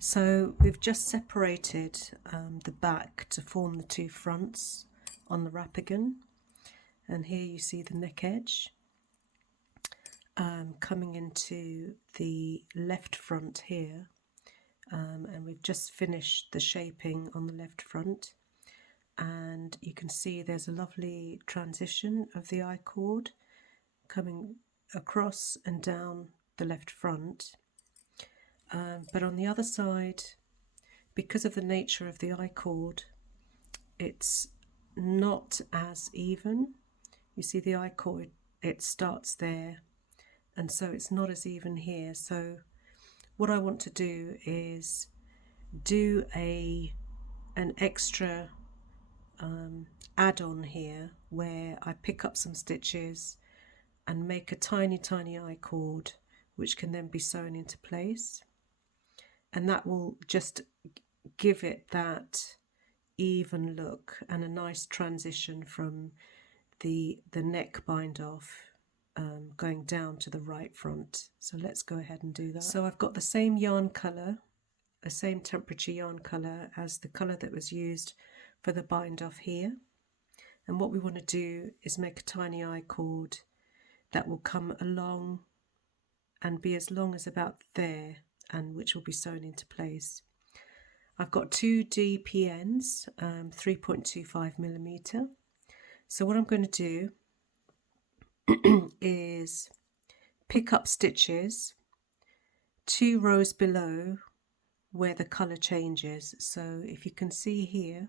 So we've just separated the back to form the two fronts on the Wrapigan, and here you see the neck edge coming into the left front here, and we've just finished the shaping on the left front, and you can see there's a lovely transition of the I-cord coming across and down the left front. But on the other side, because of the nature of the I-cord, it's not as even. You see the I-cord, it starts there, and so it's not as even here. So what I want to do is do an extra add-on here where I pick up some stitches and make a tiny I-cord which can then be sewn into place, and that will just give it that even look and a nice transition from the neck bind off going down to the right front. So let's go ahead and do that. So I've got the same yarn colour, the same temperature yarn colour as the colour that was used for the bind off here, and what we want to do is make a tiny I-cord that will come along and be as long as about there, and which will be sewn into place. I've got two DPNs, 3.25mm. So what I'm going to do is pick up stitches 2 rows below where the colour changes. So if you can see here,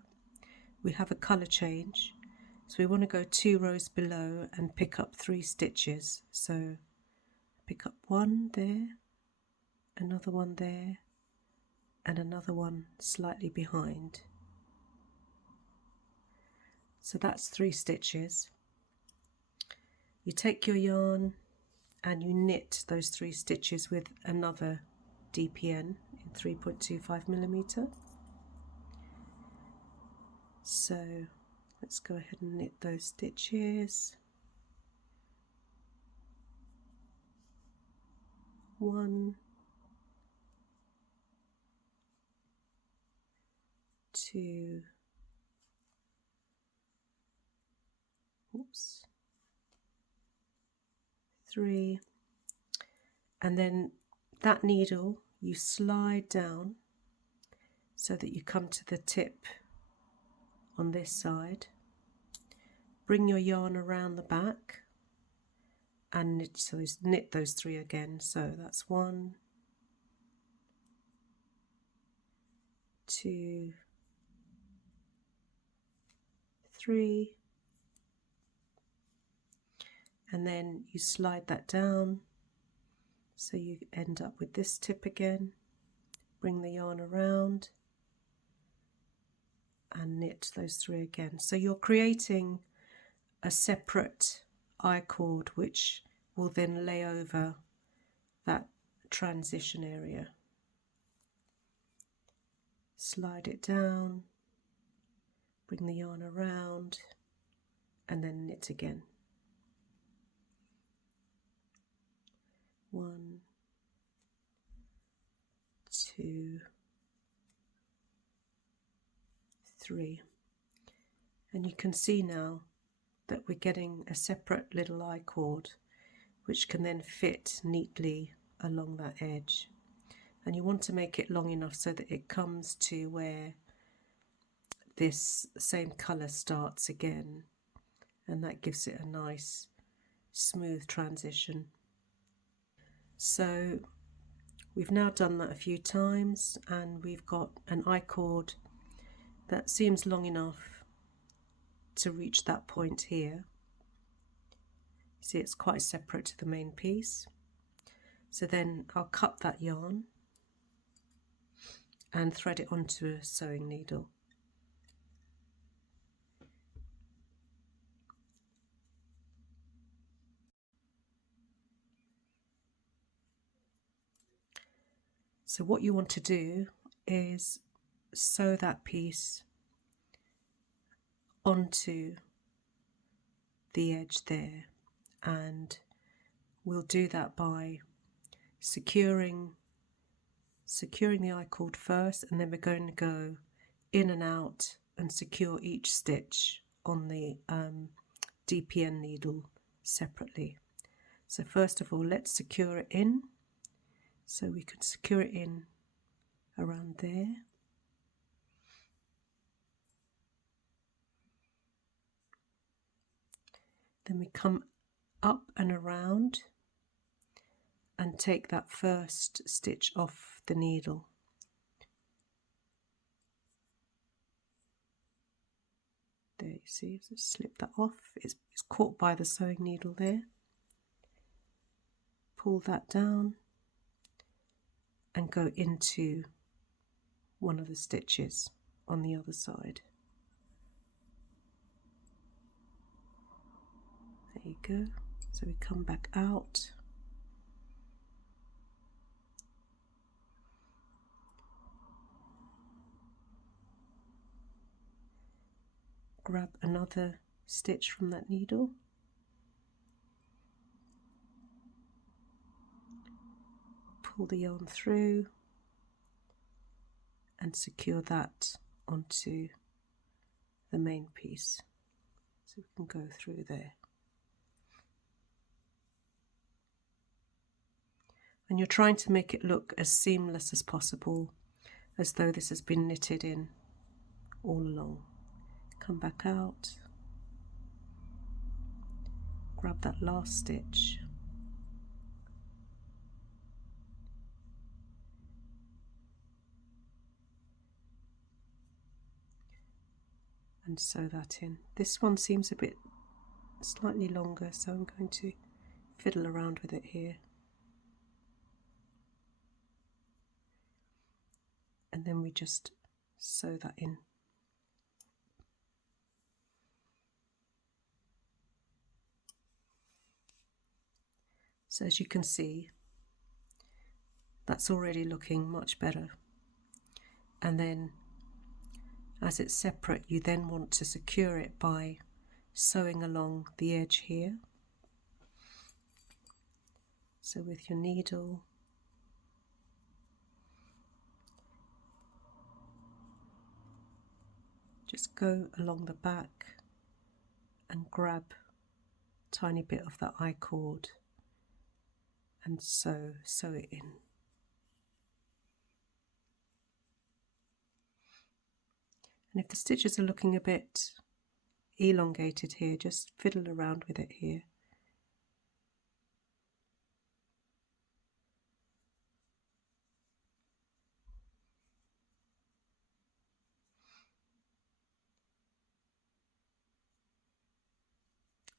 we have a colour change. So we want to go 2 rows below and pick up 3 stitches. So pick up one there, another one there, and another one slightly behind. So that's 3 stitches. You take your yarn and you knit those 3 stitches with another DPN in 3.25mm. So let's go ahead and knit those stitches. 1, 2, oops, 3, and then that needle you slide down so that you come to the tip on this side. Bring your yarn around the back and knit those 3 again. So that's 1, 2, 3, and then you slide that down so you end up with this tip again. Bring the yarn around and knit those 3 again. So you're creating a separate I-cord which will then lay over that transition area. Slide it down, bring the yarn around, and then knit again. 1, 2, 3, and you can see now that we're getting a separate little I-cord which can then fit neatly along that edge, and you want to make it long enough so that it comes to where this same colour starts again, and that gives it a nice smooth transition. So we've now done that a few times, and we've got an I-cord that seems long enough to reach that point here. See, it's quite separate to the main piece. So then I'll cut that yarn and thread it onto a sewing needle. So what you want to do is sew that piece onto the edge there, and we'll do that by securing securing the I-cord first, and then we're going to go in and out and secure each stitch on the DPN needle separately. So first of all, let's secure it in. So we can secure it in around there. Then we come up and around and take that first stitch off the needle. There, you see, so slip that off. It's caught by the sewing needle there. Pull that down and go into one of the stitches on the other side. There you go. So we come back out. Grab another stitch from that needle. Pull the yarn through and secure that onto the main piece. So we can go through there. And you're trying to make it look as seamless as possible, as though this has been knitted in all along. Come back out, grab that last stitch, and sew that in. This one seems a bit slightly longer, so I'm going to fiddle around with it here. And then we just sew that in. So as you can see, that's already looking much better. And then as it's separate, you then want to secure it by sewing along the edge here. So with your needle, just go along the back and grab a tiny bit of that I-cord and sew it in. And if the stitches are looking a bit elongated here, just fiddle around with it here.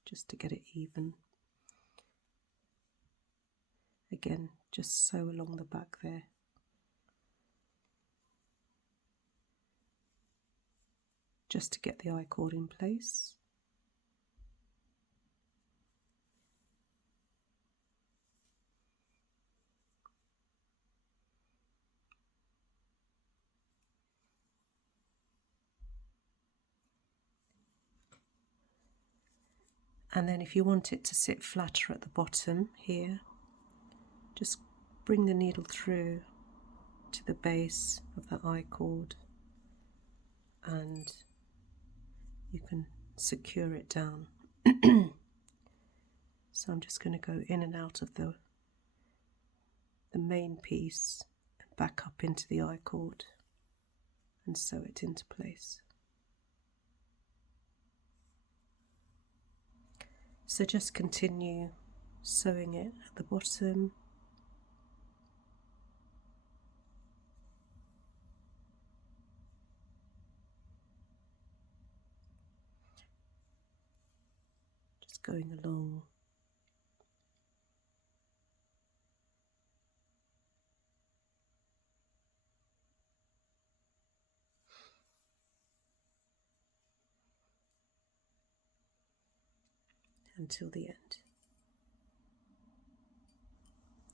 Just to get it even. Again, just sew along the back there. Just to get the I-cord in place. And then if you want it to sit flatter at the bottom here, just bring the needle through to the base of the I-cord and you can secure it down. So I'm just going to go in and out of the main piece and back up into the I-cord and sew it into place. So just continue sewing it at the bottom. Just going along. Until the end.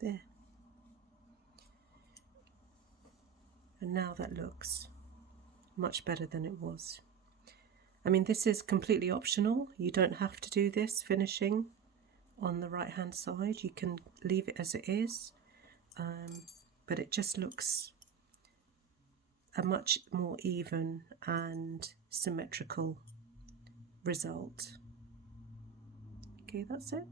There. And now that looks much better than it was. I mean, this is completely optional. You don't have to do this finishing on the right hand side. You can leave it as it is. but it just looks a much more even and symmetrical result. Okay, that's it.